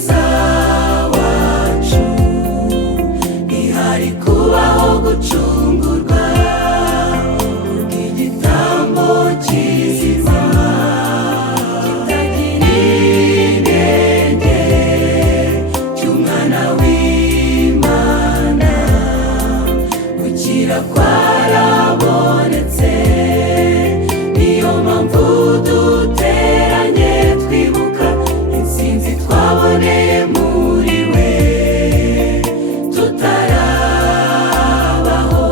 mukiza wacu, ntihari kubaho gucungurwa kubw'igitambo kizima kitagira inenge cy'umwana w'Imana. Gukira kwarabonetse, niyo mpamvu duteranye twibuka intsinzi twaboneye muri we tutarabaho.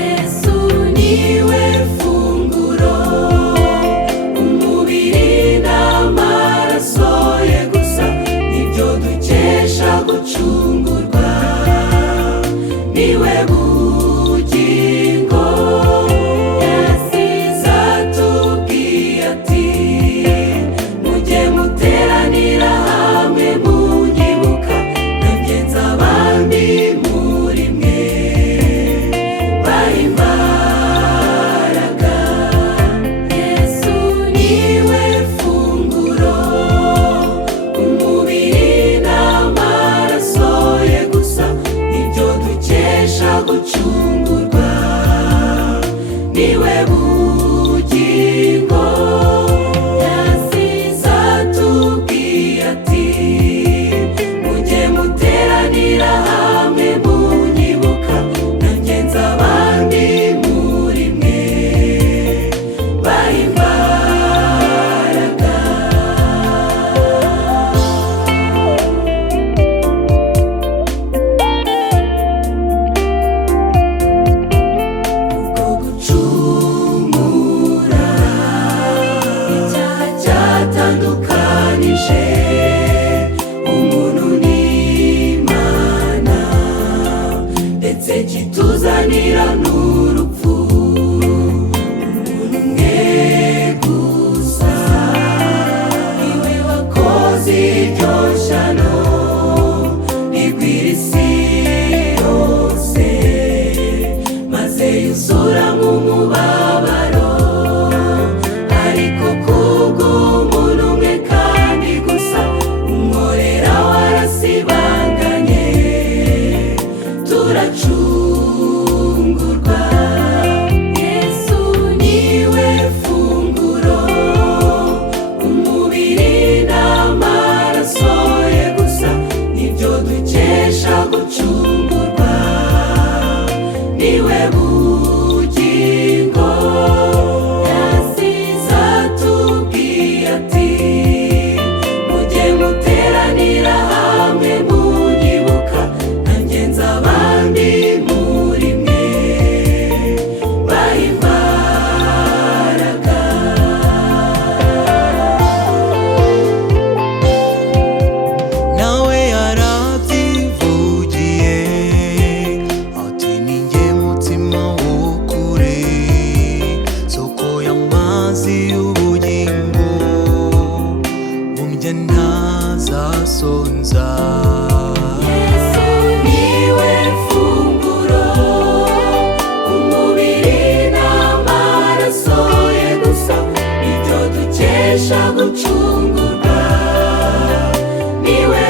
Yesu niwe funguro, umubiri n'amaraso ye gusa nibyo dukesha gucungurwa, niwe bugingo. Yasize atubwiye ati mujye muteranira hamwe munyibuka, nanjye nzabandi muri mwe bahimbaraga. Yesu niwe funguro, umubiri n'amaraso ye gusa nibyo dukesha gucungurwa, niwe bugingo. Yasize atubwiye ati mujye muteranira hamwe munyibuka, nanjye nzabandi muri mwe bahimbaraga. Ubwo gucumura icyaha cyatandukanije umuntu n'Imana, ndetse kituzanira n'urupfu. Umuntu umwe gusa niwe wakoze iryo shyano rigwira isi yose, maze yuzura mu mubabaro. Ariko kubw'umuntu umwe kandi gusa umworera warasibanganye, turacungurwa. Yesu niwe funguro, umubiri n'amaraso ye gusa nibyo dukesha gucungurwa, niwe bugingo. Yasize atubwiye ati mujye muteranira hamwe munyibuka, nanjye nzabandi muri mwe bahimbaraga. nawe yarabyivugiye ati ninjye mutima w'ukuri, soko y'amazi y'ubugingo, umjya ntazasonza. Yesu niwe funguro, umubiri n'amaraso ye gusa nibyo dukesha gucungurwa, niwe